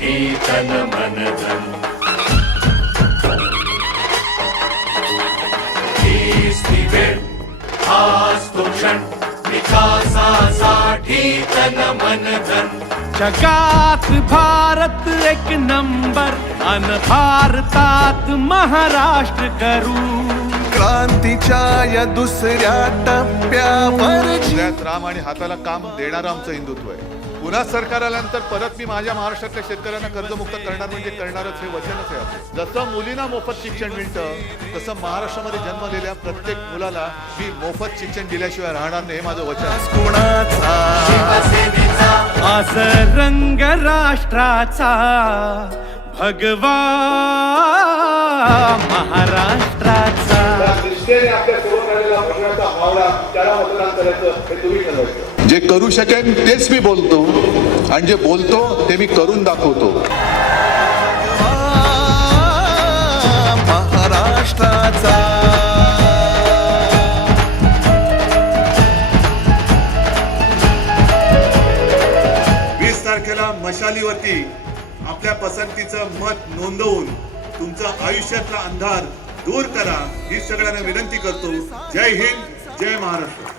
कीर्तन मन धन कीर्ती जगात भारत एक नंबर अन भारतात महाराष्ट्र करू। क्रांतीच्या या दुसऱ्या टप्प्यावर राम आणि हाताला काम देणारं आमचं हिंदुत्व आहे पुन्हा सरकार आल्यानंतर परत मी माझ्या महाराष्ट्रातल्या शेतकऱ्यांना कर्जमुक्त करणार म्हणजे करणारच हे वचनच आहे. जसं मुलींना मोफत शिक्षण मिळतं तसं महाराष्ट्रामध्ये जन्मलेल्या प्रत्येक मुलाला मी मोफत शिक्षण दिल्याशिवाय राहणार नाही हे माझं वचन आहे. कुणाचा शिवसेनेचा आज रंग राष्ट्राचा भगवा दृष्टीने आपल्यासोबत आलेला भगवानचा मावळा त्याला मतदान करायचं हे तुम्ही ठरवायचं. जे करू शकेन तेच मी बोलतो. आणि जे बोलतो ते मी करून दाखवतो. महाराष्ट्राचा. वीस तारखेला मशालीवरती आपल्या पसंतीचं मत नोंदवून तुमचा आयुष्यातला अंधार दूर करा. ही सगळ्यांना विनंती करतो. जय हिंद जय महाराष्ट्र.